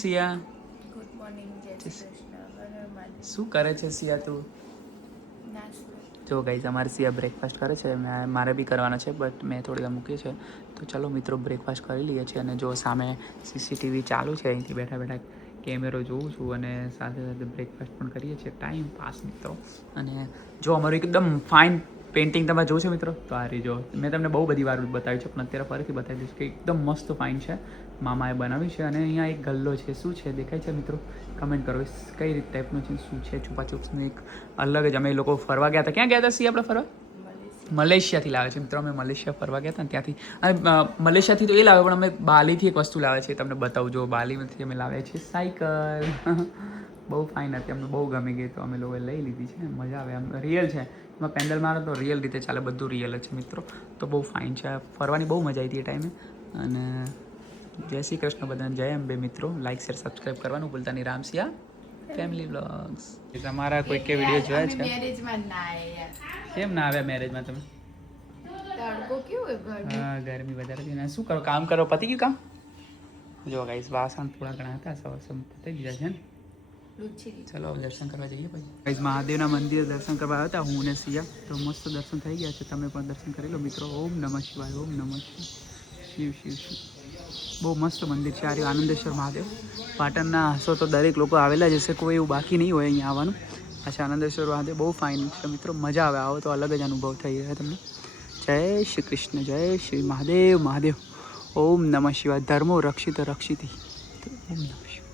સિયા good morning, જય શ્રી કૃષ્ણ. શું કરે છે સિયા તું? જો ગાઈઝ અમારે સિયા બ્રેકફાસ્ટ કરે છે. મારે બી કરવાનો છે, બટ મેં થોડી મૂકી છે. તો ચલો મિત્રો બ્રેકફાસ્ટ કરી લઈએ છીએ. અને જો સામે સીસીટીવી ચાલુ છે, અહીંથી બેઠા બેઠા કેમેરો જોઉં છું અને સાથે સાથે બ્રેકફાસ્ટ પણ કરીએ છીએ. ટાઈમ પાસ મિત્રો. અને જો અમારું એકદમ ફાઇન પેઇન્ટિંગ તમે જોશો મિત્રો તો આ રહી જો. મેં તમને બહુ બધી વાર બતાવ્યું છે, પણ અત્યારે ફરીથી બતાવી દઈશ કે એકદમ મસ્ત ફાઇન છે. મામાએ બનાવ્યું છે. અને અહીંયા એક ગલ્લો છે. શું છે દેખાય છે મિત્રો? કમેન્ટ કરો કઈ રીતે ટાઈપનું છે, શું છે. છુપાછુપનું એક અલગ જ. અમે લોકો ફરવા ગયા હતા. ક્યાં ગયા હતા સી આપણે ફરવા? મલેશિયાથી લાવે છે મિત્રો. અમે મલેશિયા ફરવા ગયા હતા ને ત્યાંથી. અને મલેશિયાથી તો એ લાવે, પણ અમે બાલીથી એક વસ્તુ લાવે છે. તમને બતાવું. જો બાલીમાંથી અમે લાવ્યા છીએ સાયકલ. બહુ ફાઇન હતી, અમને બહુ ગમી ગઈ, તો અમે લોકોએ લઈ લીધી છે. મજા આવે, આમ રિયલ છે. એમાં પેન્ડલ મારો તો રિયલ રીતે ચાલે, બધું રિયલ જ છે મિત્રો. તો બહુ ફાઇન છે. ફરવાની બહુ મજા આવી હતી એ ટાઈમે. અને જય શ્રી કૃષ્ણ બધાને, જય અંબે મિત્રો. લાઈક શેર સબસ્ક્રાઈબ કરવાનું ભૂલતા નહીં. રામસિયા ફેમિલી બ્લોગ્સ. તમારા કોઈ કે વિડીયો જોયા છે? મેરેજમાં ના આયા. કેમ ના આવ્યા મેરેજમાં તમે? તડકો કેવો હોય ઘરમાં? હા, ગરમી વધારે છે ને. શું કરો? કામ કરો? પતી ગયું કામ? જો ગાઈસ વાસણ થોડા ઘણા હતા, સવાસમ પતી ગયા છે ને. ચલો દર્શન કરવા જઈએ ભાઈ. ગાઈસ મહાદેવના મંદિર દર્શન કરવા આવ્યા હતા હું ને સિયા. તો મસ્ત દર્શન થઈ ગયા છે. તમે પણ દર્શન કરી લો મિત્રો. ઓમ નમઃ શિવાય, ઓમ નમઃ શિવ શિવ શિવ. બહુ મસ્ત મંદિર છે. આ આનંદેશ્વર મહાદેવ. પાટણના હશો તો દરેક લોકો આવેલા જ હશે, કોઈ એવું બાકી નહીં હોય અહીંયા આવવાનું. અચ્છા, આનંદેશ્વર મહાદેવ બહુ ફાઇન છે મિત્રો. મજા આવે. આવો તો અલગ જ અનુભવ થઈ જાય તમને. જય શ્રી કૃષ્ણ, જય શ્રી મહાદેવ. મહાદેવ ઓમ નમઃ શિવાય. ધર્મો રક્ષિત રક્ષિતી. ઓમ નમઃ શિવાય.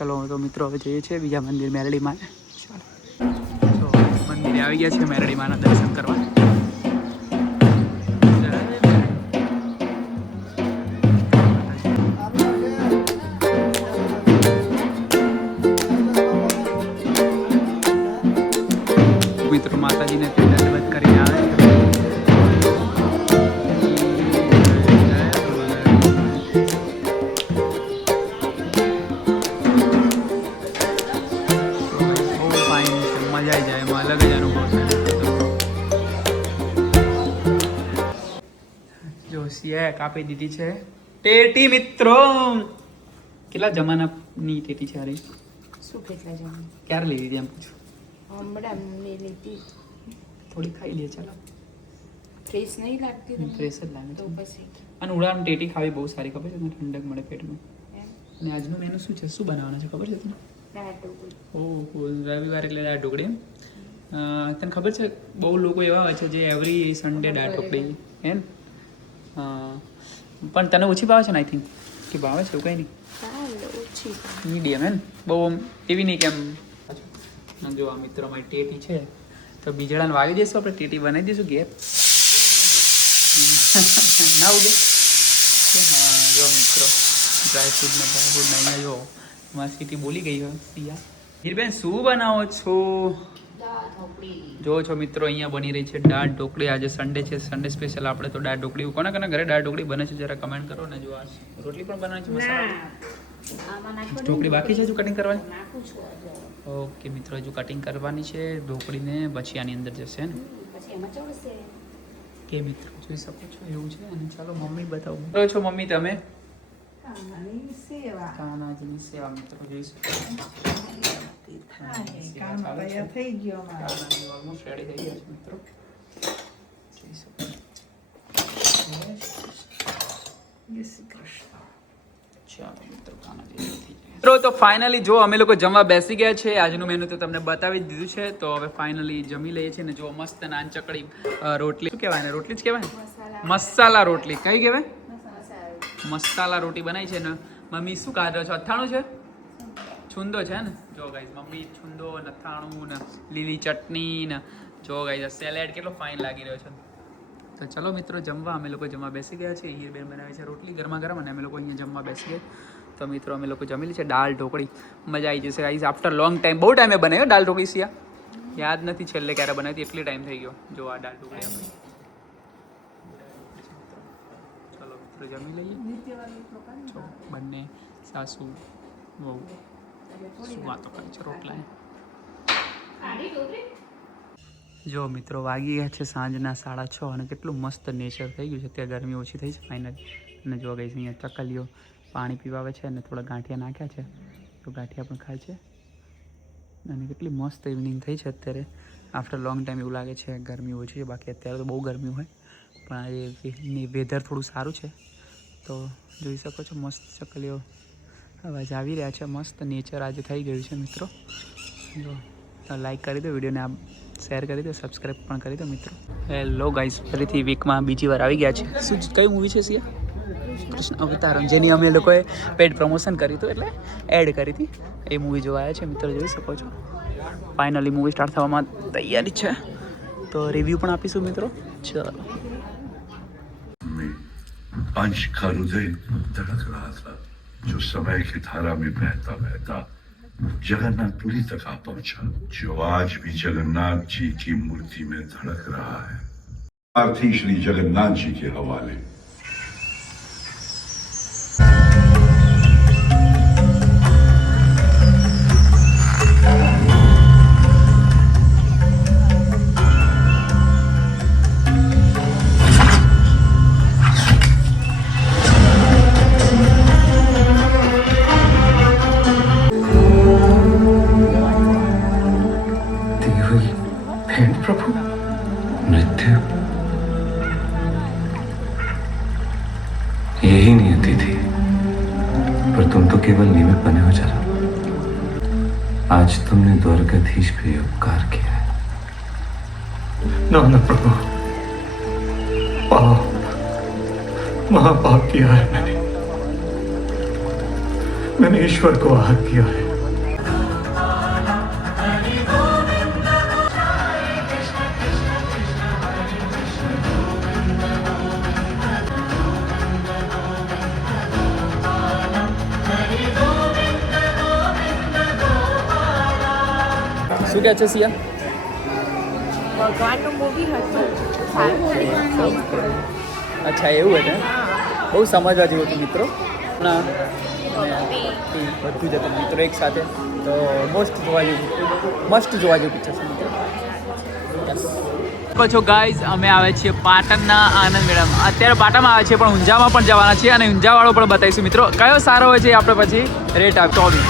ચલો તો મિત્રો હવે જઈએ છીએ બીજા મંદિર મેરડીમાં. ચાલો તો મંદિરે આવી ગયા છે મેરડીમાંના દર્શન કરવા. મિત્રો માતાજીને દંડવત કરીને આવે છે. કાપી દીધી છે ટેટી મિત્રો. કેટલા જમાનાની ટેટી છે? અરે શું કેટલા જણ? ક્યારે લઈ લીધી એમ પૂછું? હમણાં મેં લીધી. થોડી ખાઈ લઈએ ચાલો. ફ્રેશ નહીં લાગતી તમને? ફ્રેશ જ લાગે તો છે. પછી અને ઉડાન ટેટી ખાવી બહુ સારી, ખબર છે તમને? ઠંડક મળે પેટમાં. અને આજનું મેનુ શું છે? શું બનાવવાનું છે ખબર છે તમને? દાળ ઢોકળી. ઓહો, રવિવાર એટલે દાળ ઢોકળી એમ. તને ખબર છે બહુ લોકો એવા હોય છે જે એવરી સન્ડે દાળ ઢોકળી એમ. પણ તને ઓછી ભાવે છે ને? આઈ થિંક કે ભાવે છે એવું કંઈ નહીં. ઓછી મીડિયમ હે ને, બહુ એવી નહીં કેમ. જો આ મિત્રો મારી ટેટી છે, તો બીજડાને વાવી દઈશું આપણે. ટેટી બનાવી દઈશું ઘેર. ના ઉગે. હા જો મિત્રો ડ્રાયફ્રૂટ અહીંયા જો મારી સીટી બોલી ગઈ હોય. સિયા હીરબેન શું બનાવો છો? જો છો મિત્રો અહીંયા બની રહી છે દાળ ઢોકળી. આજે સન્ડે છે, સન્ડે સ્પેશિયલ આપણે તો દાળ ઢોકળી. કોના કોના ઘરે દાળ ઢોકળી બને છે જરા કમેન્ટ કરો ને. જો આ રોટલી પણ બનાવે છે મસાલા. ઢોકળી બાકી છે હજુ કટિંગ કરવાની? ઓકે મિત્રો, હજુ કટિંગ કરવાની છે ઢોકળીને, પછી આની અંદર જશે ને. કે મિત્રો જોઈ શકો છો એવું છે. અને ચાલો મમ્મી બતાવો. કરો છો મમ્મી તમે? કાનાજીની સેવા મિત્રો જોઈ શકો છો. થઈ ગયો. ઓલમોસ્ટ રેડી થઈ ગયા છે મિત્રો. જોઈ શકો છો. મિત્રો તો ફાઇનલી જો અમે લોકો જમવા બેસી ગયા છે. આજનું મેનુ તો તમને બતાવી જ દીધું છે. તો હવે ફાઇનલી જમી લઈએ છીએ ને. જો મસ્ત નાન ચકડી રોટલી. શું કહેવાય ને? રોટલી જ કહેવાય ને? મસાલા રોટલી. કઈ કહેવાય? મસાલા રોટી બનાવી છે ને. મમ્મી શું કાઢો છો? અથાણું છે, છુંદો છે ને. જો ગાઈઝ મમ્મી છુંદો, અથાણું ને લીલી ચટણી ને. જો ગાઈઝ સેલેડ કેટલો ફાઇન લાગી રહ્યો છે. તો ચલો મિત્રો જમવા. અમે લોકો જમવા બેસી ગયા છે. હીરબેન બનાવી છે રોટલી ગરમા ગરમ, અને અમે લોકો અહીંયા જમવા બેસી ગયા. તો મિત્રો અમે લોકો જમી છે દાળ ઢોકળી. મજા આવી જશે ગાઈઝ. After long time. બહુ ટાઈમે બનાવ્યો દાળ ઢોકળી. સિયા યાદ નથી છેલ્લે ક્યારે બનાવી, એટલી ટાઈમ થઈ ગયો. જો આ દાળ ઢોકળી આપણી. ચલો મિત્રો જમી લઈએ. બંને સાસુ બહુ શું વાતો કરી છે રોટલા. જો મિત્રો વાગી ગયા છે સાંજના 6:30 અને કેટલું મસ્ત નેચર થઈ ગયું છે. ત્યાં ગરમી ઓછી થઈ છે ફાઇનલી. અને જો ગઈ અહીંયા ચકલીઓ પાણી પીવાવે છે અને થોડા ગાંઠિયા નાખ્યા છે, તો ગાંઠિયા પણ ખાય છે. અને કેટલી મસ્ત ઇવનિંગ થઈ છે અત્યારે. આફ્ટર લોંગ ટાઈમ એવું લાગે છે ગરમી ઓછી છે, બાકી અત્યારે તો બહુ ગરમી હોય, પણ આજે વેધર થોડું સારું છે. તો જોઈ શકો છો મસ્ત ચકલીઓ અવાજ આવી રહ્યા છે. મસ્ત નેચર આજે થઈ ગયું છે મિત્રો. જો લાઈક કરી દો વિડીયોને, આપ શેર કરી દો, સબસ્ક્રાઈબ પણ કરી દો મિત્રો. હેલો ગાઈસ, ફરીથી વીકમાં બીજી વાર આવી ગયા છે. શું કઈ મૂવી છે સિયા? કૃષ્ણ અવતારમ, જેની અમે લોકોએ પેડ પ્રમોશન કર્યું હતું, એટલે એડ કરી હતી. એ મૂવી જોવા આવ્યા છે મિત્રો, જોઈ શકો છો. ફાઇનલી મૂવી સ્ટાર્ટ થવામાં તૈયારી છે, તો રિવ્યૂ પણ આપીશું મિત્રો. ચલો. अंश का हृदय धड़क रहा था जो समय की धारा में बहता बहता जगन्नाथपुरी तक आ पहुंचा, जो आज भी जगन्नाथ जी की मूर्ति में धड़क रहा है. आरती श्री जगन्नाथ जी के हवाले. प्रभु नृत्य यही नियति थी, पर तुम तो केवल निमित्त बने हो जरा. आज तुमने द्वारकाधीश पे उपकार किया है. न प्रभु, पाप, महापाप किया है मैंने ईश्वर को आहत किया है. શું કહે છે સિયા? ભગવાનનું મૂવી હતું. અચ્છા એવું હતું, બહુ સમજવા જેવું હતું મિત્રો. બધું જ હતું મિત્રો એક સાથે, તો મસ્ત જોવા જેવું પિક્ચર છે મિત્રો. છો ગાઈઝ, અમે આવે છીએ પાટણના આનંદ મેળામાં. અત્યારે પાટણમાં આવે છે, પણ ઊંઝામાં પણ જવાના છીએ, અને ઊંઝાવાળો પણ બતાવીશું મિત્રો. કયો સારો હોય છે આપણે પછી રેટ આપ 24.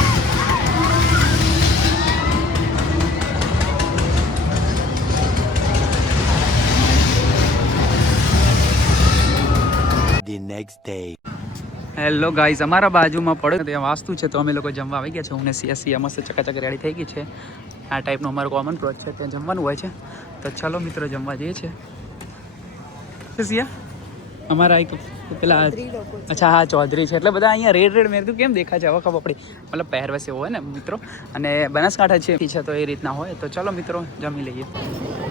હેલો ગાઈઝ, અમારા બાજુમાં પડે ત્યાં વાસ્તુ છે, તો અમે લોકો જમવા આવી ગયા છે. હું ને સિયા મસ્ત ચકાચક રેડી થઈ ગઈ છે. આ ટાઈપનો અમારો કોમન પ્લોટ છે, ત્યાં જમવાનું હોય છે. તો ચાલો મિત્રો જમવા જઈએ છીએ. સિયા અમારા એક પેલા, અચ્છા હા ચૌધરી છે, એટલે બધા અહીંયા રેડ મેં કીધું કેમ દેખાય છે, હવે ખબર પડી. મતલબ પહેરવેશ એવો હોય ને મિત્રો, અને બનાસકાંઠા છે તો એ રીતના હોય. તો ચાલો મિત્રો જમી લઈએ.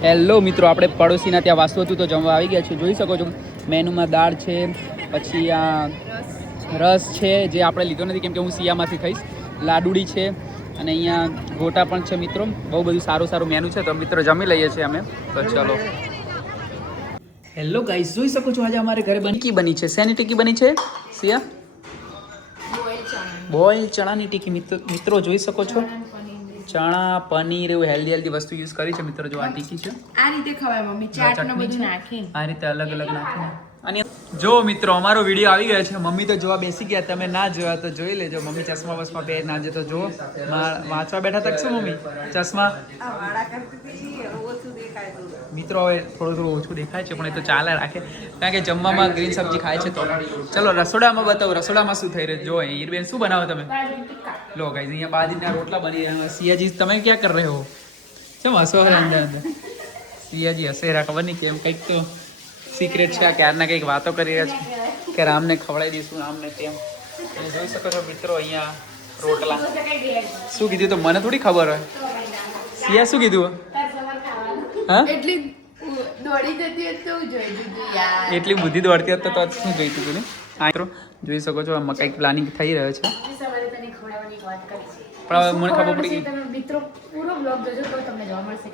હેલો મિત્રો, આપણે પડોશીના ત્યાં વાસ્તુ હતું તો જમવા આવી ગયા છીએ. જોઈ શકો છો મેનુમાં દાળ છે, પછી આ રસ છે જે આપણે લીધો નથી કેમ કે હું સિયામાંથી ખાઈશ, લાડુડી છે, અને અહીંયા ગોટા પણ છે મિત્રો. બહુ બધું સારું મેનુ છે, તો મિત્રો જમી લઈએ છીએ અમે. તો ચલો. હેલો ગાઈઝ, જોઈ શકો છો આજે અમારે ઘરે ટીકી બની છે. શેની ટીકી બની છે સિયા? બોઇલ ચણાની ટીકી મિત્રો જોઈ શકો છો. ચણા પનીર એવું હેલ્ધી વસ્તુ યુઝ કરી છે મિત્રો. જો આ ટીકી છે, આ રીતે ખવાય મમ્મી, ચાટ ને બધું નાખી, આ રીતે અલગ નાખીને. અને જો મિત્રો અમારો વિડીયો આવી ગયો છે. મમ્મી તો જોવા બેસી ગયા, તમે ના જોયા તો જોઈ લેજો. મમ્મી ચશ્મા વસમાં પહેર ના જો તો જો વાંચવા બેઠા તક શું મમ્મી ચશ્મા મિત્રો હવે થોડું ઓછું દેખાય છે, પણ એ તો ચાલે રાખે, કારણ કે જમવામાં ગ્રીન સબ્જી ખાય છે. તો ચલો રસોડામાં બતાવો, રસોડામાં શું થઈ રહ્યું જો. હીરબેન શું બનાવો તમે? લો ગાઈઝ અહીંયા બાજરીના રોટલા બની રહ્યા. સિયાજી તમે ક્યાં કર રહે હો? ચમ હસો અંદર સિયાજી હસે રહ્યા, ખબર નહીં કેમ, કંઈક તો સિક્રેટ છે. ક્યારના કંઈક વાતો કરી રહ્યા છે કે રામને ખવડાવી દઈશું આમને તેમ. જોઈ શકો છો મિત્રો અહીંયા રોટલા. શું કીધું તો મને થોડી ખબર હોય. સિયા શું કીધું? હા એટલી બુદ્ધિ દોડતી હતી તો શું જોઈતું હતું? હા મિત્રો જોઈ શકો છો આમાં કંઈક પ્લાનિંગ થઈ રહ્યો છે, પણ હવે મને ખબર પડી ગઈ.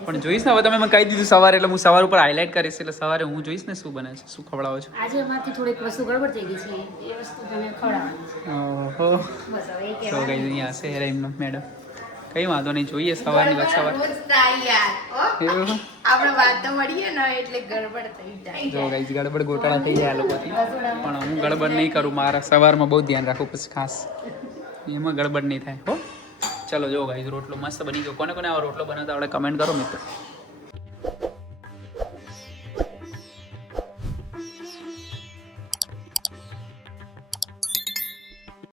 પણ જોઈશ ને હવે, તમે મને કહી દીધું સવારે, એટલે હું સવાર ઉપર હાઇલાઇટ કરીશ. એટલે સવારે હું જોઈશ ને શું બને છે, શું ખવડાવો છો. આજે અમારથી થોડીક વસ્તુ ગડબડ થઈ ગઈ છે, એ વસ્તુ તમે ખવડાવવાની. ઓહો, તો ગઈ અહીંયા હશે મેડમ. કઈ વાંધો નહીં, જોઈએ સવારની વાત. સવાર આપણે વાત તો મળીએ ને એટલે ગડબડ થઈ જાય. જો ગાઈસ ગડબડ ગોટાળા થઈ જાય આ લોકોથી, પણ હું ગડબડ નહીં કરું. મારા સવારમાં બહુ ધ્યાન રાખું પછી ખાસ એમાં ગડબડ નહીં થાય હો. ચલો જો ગાઈસ રોટલો મસ્ત બની ગયો. કોને કોને આવો રોટલો બનાવતા આવડે કમેન્ટ કરો મિત્રો.